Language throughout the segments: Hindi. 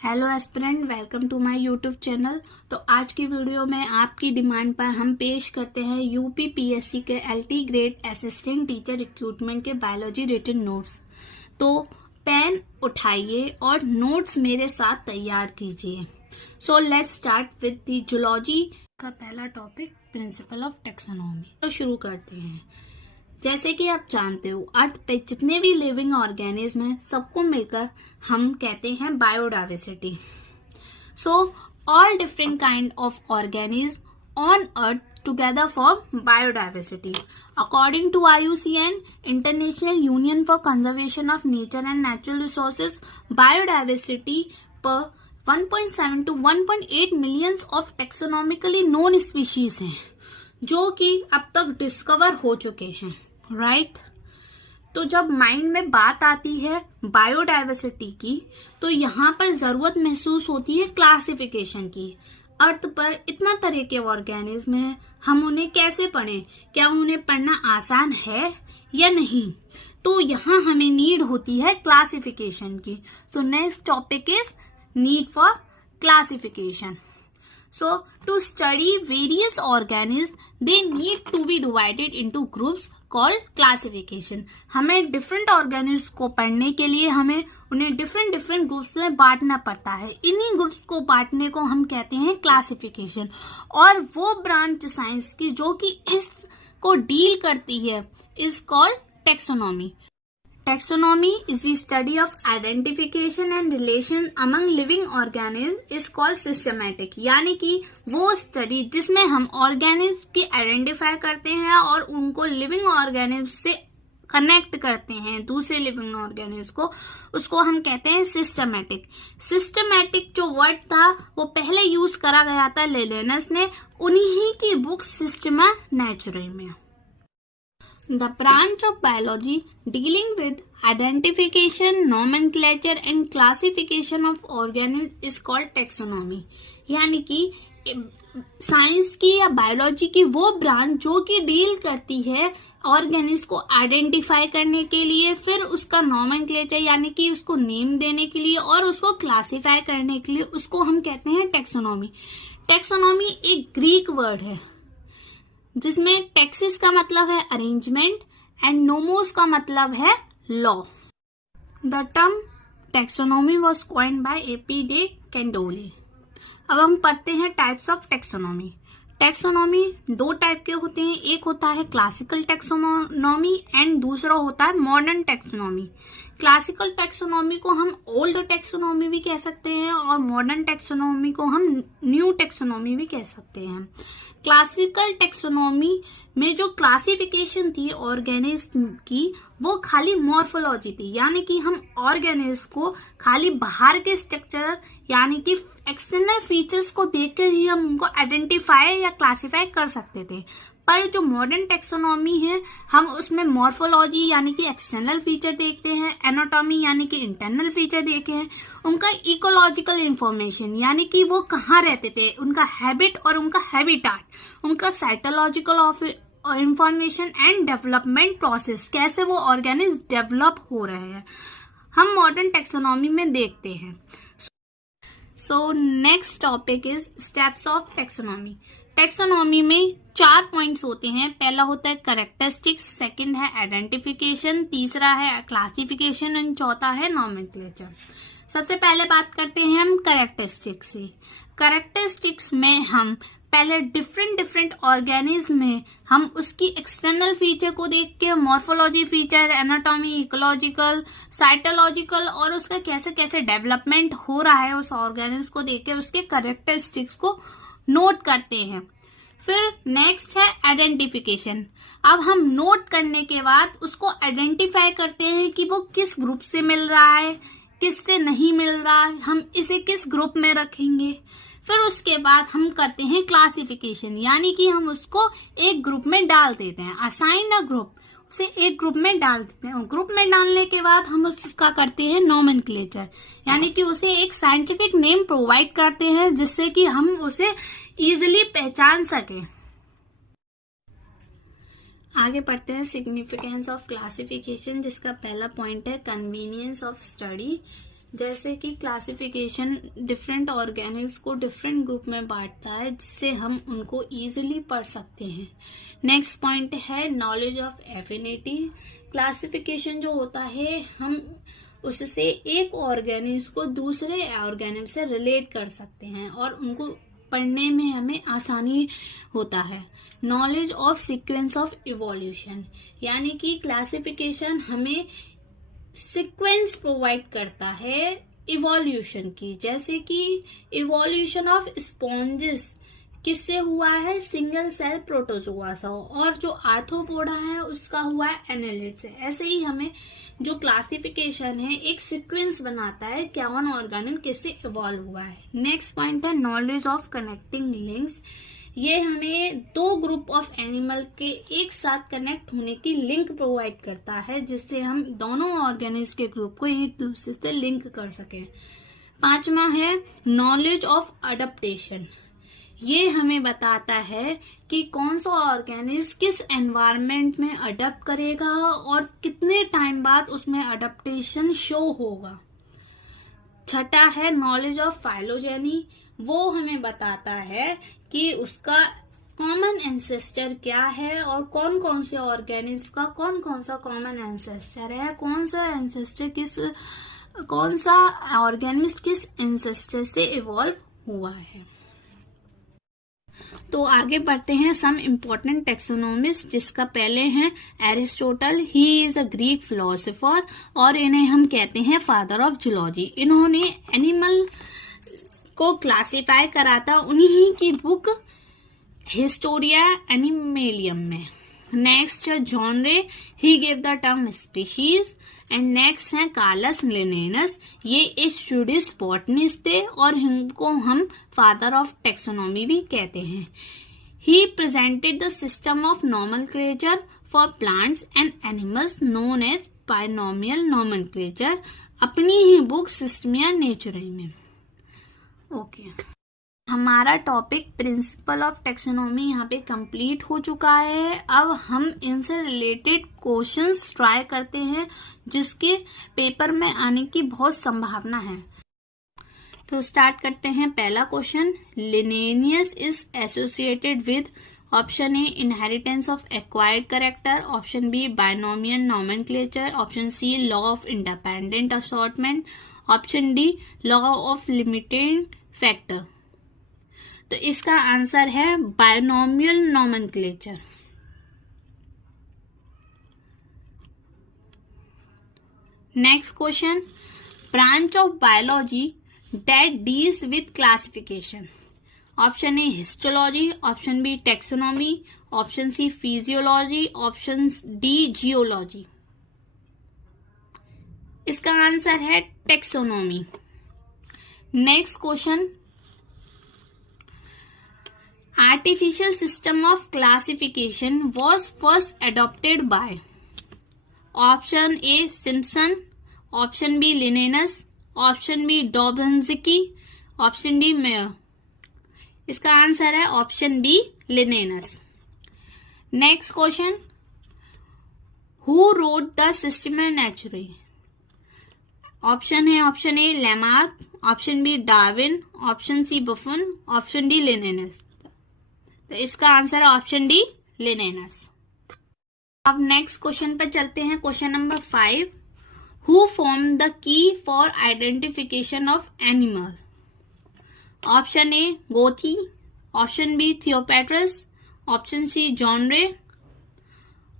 Hello aspirant, welcome to my YouTube channel. तो आज की वीडियो में आपकी डिमांड पर हम पेश करते हैं यूपी पीएससी के LT grade assistant teacher recruitment के बायोलॉजी रिटन नोट्स। तो पेन उठाइए और नोट्स मेरे साथ तैयार कीजिए। So let's start with the zoology का पहला टॉपिक, प्रिंसिपल ऑफ टेक्सोनॉमी। तो शुरू करते हैं। जैसे कि आप जानते हो, अर्थ पे जितने भी लिविंग ऑर्गेनिज्म हैं सबको मिलकर हम कहते हैं biodiversity. So all different kind of organism on earth together form biodiversity. According to IUCN, international union for conservation of nature and natural resources, biodiversity पर 1.7 to 1.8 millions of taxonomically known species हैं जो कि अब तक डिस्कवर हो चुके हैं, राइट। तो जब माइंड में बात आती है बायोडाइवर्सिटी की, तो यहाँ पर जरूरत महसूस होती है क्लासिफिकेशन की। अर्थ पर इतना तरह के ऑर्गेनिज्म हैं, हम उन्हें कैसे पढ़ें? क्या उन्हें पढ़ना आसान है या नहीं? तो यहाँ हमें नीड होती है क्लासिफिकेशन की। So next topic is need for classification. So, to study various organisms, they need to be divided into groups called classification. हमें different organisms को पढ़ने के लिए हमें उन्हें different ग्रुप्स में बांटना पड़ता है। इन्हीं ग्रुप्स को बांटने को हम कहते हैं क्लासिफिकेशन। और वो ब्रांच साइंस की जो कि इसको डील करती है is called taxonomy. Taxonomy is the study of identification and relation among living organisms is called systematic. यानी कि वो स्टडी जिसमें हम ऑर्गेनिज्म की आइडेंटिफाई करते हैं और उनको लिविंग ऑर्गेनिज्म से कनेक्ट करते हैं दूसरे लिविंग ऑर्गेनिज्म को, उसको हम कहते हैं सिस्टमैटिक. सिस्टमैटिक जो वर्ड था वो पहले यूज करा गया था लेलेनस ने उन्हीं की बुक सिस्टमा नेचुराe में. The branch of biology dealing with identification, nomenclature and classification of organisms is called taxonomy. यानी कि साइंस की या बायोलॉजी की वो ब्रांच जो कि डील करती है ऑर्गेनिज्म को आइडेंटिफाई करने के लिए, फिर उसका नोमेनक्लेचर यानी कि उसको नेम देने के लिए और उसको क्लासिफाई करने के लिए, उसको हम कहते हैं टेक्सोनॉमी. टेक्सोनॉमी एक ग्रीक वर्ड है जिसमें टेक्सिस का मतलब है अरेंजमेंट एंड नोमोस का मतलब है law. The term taxonomy was coined bye AP de Candolle. अब हम पढ़ते हैं टाइप्स ऑफ टेक्सोनॉमी. टेक्सोनॉमी दो टाइप के होते हैं, एक होता है क्लासिकल टेक्सोनॉमी एंड दूसरा होता है मॉडर्न टेक्सोनॉमी. क्लासिकल टेक्सोनॉमी को हम ओल्ड टेक्सोनॉमी भी कह सकते हैं और मॉडर्न टेक्सोनॉमी को हम न्यू टेक्सोनॉमी भी कह सकते हैं. क्लासिकल टेक्सोनॉमी में जो क्लासिफिकेशन थी ऑर्गेनिज्म की वो खाली मॉर्फोलॉजी थी, यानी कि हम ऑर्गेनिज्म को खाली बाहर के स्ट्रक्चर यानी कि एक्सटर्नल फीचर्स को देखकर ही हम उनको आइडेंटिफाई या क्लासिफाई कर सकते थे. पर जो मॉडर्न टेक्सोनॉमी है हम उसमें मॉर्फोलॉजी यानी कि एक्सटर्नल फीचर देखते हैं, एनाटॉमी यानी कि इंटरनल फीचर देखे हैं, उनका इकोलॉजिकल इंफॉर्मेशन यानी कि वो कहाँ रहते थे, उनका हैबिट और उनका हैबिटाट, उनका cytological information and development process, कैसे वो ऑर्गेनिज्म डेवलप हो रहे हैं, हम मॉडर्न टेक्सोनॉमी में देखते हैं. So next topic is steps of taxonomy. Taxonomy में 4 पॉइंट्स होते हैं. पहला होता है कैरेक्टरिस्टिक्स, सेकंड है आइडेंटिफिकेशन, तीसरा है क्लासिफिकेशन एंड चौथा है नोमेनक्लेचर. सबसे पहले बात करते हैं हम कैरेक्टरिस्टिक्स से. कैरेक्टरिस्टिक्स में हम पहले डिफरेंट ऑर्गेनिज्म में हम उसकी एक्सटर्नल फीचर को देख के morphology feature, anatomy, ecological, cytological और उसका कैसे कैसे डेवलपमेंट हो रहा है उस ऑर्गेनिज्म को देख के उसके कैरेक्टरिस्टिक्स को नोट करते हैं. फिर नेक्स्ट है आइडेंटिफिकेशन. अब हम नोट करने के बाद उसको आइडेंटिफाई करते हैं कि वो किस ग्रुप से मिल रहा है, किससे नहीं मिल रहा है, हम इसे किस ग्रुप में रखेंगे. फिर उसके बाद हम करते हैं क्लासिफिकेशन यानी कि हम उसको एक ग्रुप में डाल देते हैं, असाइन अ ग्रुप, उसे एक ग्रुप में डाल देते हैं. ग्रुप में डालने के बाद हम उसका करते हैं नोमेनक्लेचर यानी कि उसे एक साइंटिफिक नेम प्रोवाइड करते हैं जिससे कि हम उसे इजीली पहचान सकें. आगे पढ़ते हैं सिग्निफिकेंस ऑफ क्लासिफिकेशन, जिसका पहला पॉइंट है कन्वीनियंस ऑफ स्टडी. जैसे कि क्लासिफिकेशन डिफरेंट ऑर्गेनिल्स को डिफरेंट ग्रुप में बांटता है, जिससे हम उनको इजीली पढ़ सकते हैं। नेक्स्ट पॉइंट है नॉलेज ऑफ एफिनिटी। क्लासिफिकेशन जो होता है, हम उससे एक ऑर्गेनिल्स को दूसरे ऑर्गेनिल से रिलेट कर सकते हैं और उनको पढ़ने में हमें आसानी होता है। Knowledge of sequence of evolution, यानी कि क्लासिफिकेशन हमें सीक्वेंस प्रोवाइड करता है इवोल्यूशन की। जैसे कि इवोल्यूशन ऑफ स्पॉन्जेस किससे हुआ है, सिंगल सेल प्रोटोजोआ से, और जो आर्थ्रोपोडा है उसका हुआ है एनालिड से। ऐसे ही हमें जो क्लासिफिकेशन है एक सीक्वेंस बनाता है कौन ऑर्गेनिल किससे इवॉल्व हुआ है। नेक्स्ट पॉइंट है नॉलेज ऑफ कनेक्टिंग लिंक्स। ये हमें दो ग्रुप ऑफ एनिमल के एक साथ कनेक्ट होने की लिंक प्रोवाइड करता है, जिससे हम दोनों ऑर्गेनिल्स के ग्रुप को एक दूसरे से लिंक कर सकें। पांचवा है नॉलेज ऑफ अडेप्टेशन। ये हमें बताता है कि कौन सा ऑर्गेनिज्म किस एनवायरनमेंट में अडेप्ट करेगा और कितने टाइम बाद उसमें अडेप्टेशन शो होगा। छठा है नॉलेज ऑफ फाइलोजेनी। वो हमें बताता है कि उसका कॉमन एंसेस्टर क्या है और कौन कौन से ऑर्गेनिज्म का कौन कौन सा कॉमन एंसेस्टर है, कौन सा ऑर्गेनिज्म किस एंसेस्टर से इवॉल्व हुआ है। तो आगे बढ़ते हैं सम इम्पोर्टेंट टेक्सोनॉमिस्ट, जिसका पहले है Aristotle. He is a Greek philosopher और इन्हें हम कहते हैं फादर ऑफ जूलॉजी। इन्होंने एनिमल को क्लासिफाई करा था उन्हीं की बुक हिस्टोरिया एनिमेलियम में। नेक्स्ट है genre, he give the term species. And next है कार्लस लिनेनस, ये एक स्वीडिश बॉटनिस्ट थे और इनको हम फादर ऑफ टेक्सोनॉमी भी कहते हैं। He presented the system of nomenclature for plants and animals known as binomial nomenclature, अपनी ही बुक सिस्टमिया नेचुराe में। ओके, हमारा टॉपिक प्रिंसिपल ऑफ टेक्सोनॉमी यहाँ पे कंप्लीट हो चुका है। अब हम इनसे रिलेटेड क्वेश्चंस ट्राई करते हैं जिसके पेपर में आने की बहुत संभावना है। तो स्टार्ट करते हैं। पहला question, Linnaeus is associated with option A inheritance of acquired character, option B binomial nomenclature, option C law of independent assortment, option D law of limited factor. तो इसका आंसर है binomial nomenclature. Next question, branch of biology that deals with classification, option A histology, option B taxonomy, option C physiology, option D geology. इसका आंसर है taxonomy. Next question, artificial system of classification was first adopted by option A Simpson, option B Linnaeus, option B Dobzhansky, option D Mayer। इसका आंसर है option B Linnaeus। Next question, who wrote the Systema Naturae, option है option A Lamarck, option B Darwin, option C Buffon, option D Linnaeus। तो इसका आंसर है ऑप्शन डी Linnaeus। अब नेक्स्ट क्वेश्चन पर चलते हैं। Question number 5, who form the key for identification of animal, option A Goethe, option B Theophrastus, option C John Ray,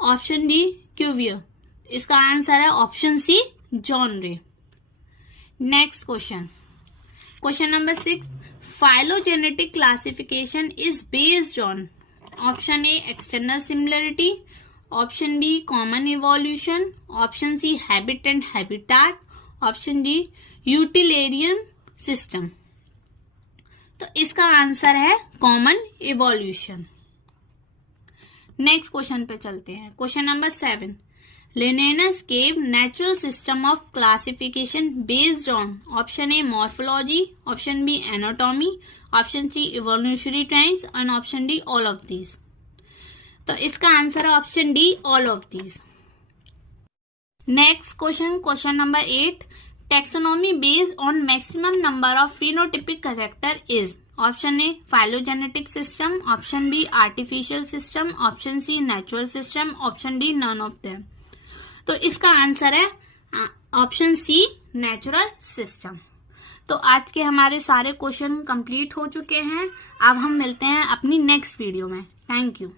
option D Cuvier. इसका आंसर है ऑप्शन सी जॉनरे। Next question, question number 6, phylogenetic classification is based on option A external similarity, option B common evolution, option C habit and habitat, option D utilitarian system। तो इसका आंसर है कॉमन इवोल्यूशन। नेक्स्ट क्वेश्चन पे चलते हैं। Question number 7, Linnaeus gave natural system of classification based on option A morphology, option B anatomy, option C evolutionary trends and option D all of these। तो इसका आंसर है option d all of these. Next question, question number 8, taxonomy based on maximum number of phenotypic character is option a phylogenetic system, option b artificial system, option c natural system, option d none of them. तो इसका आंसर है ऑप्शन सी नेचुरल सिस्टम। तो आज के हमारे सारे क्वेश्चन कंप्लीट हो चुके हैं। अब हम मिलते हैं अपनी नेक्स्ट वीडियो में। Thank you.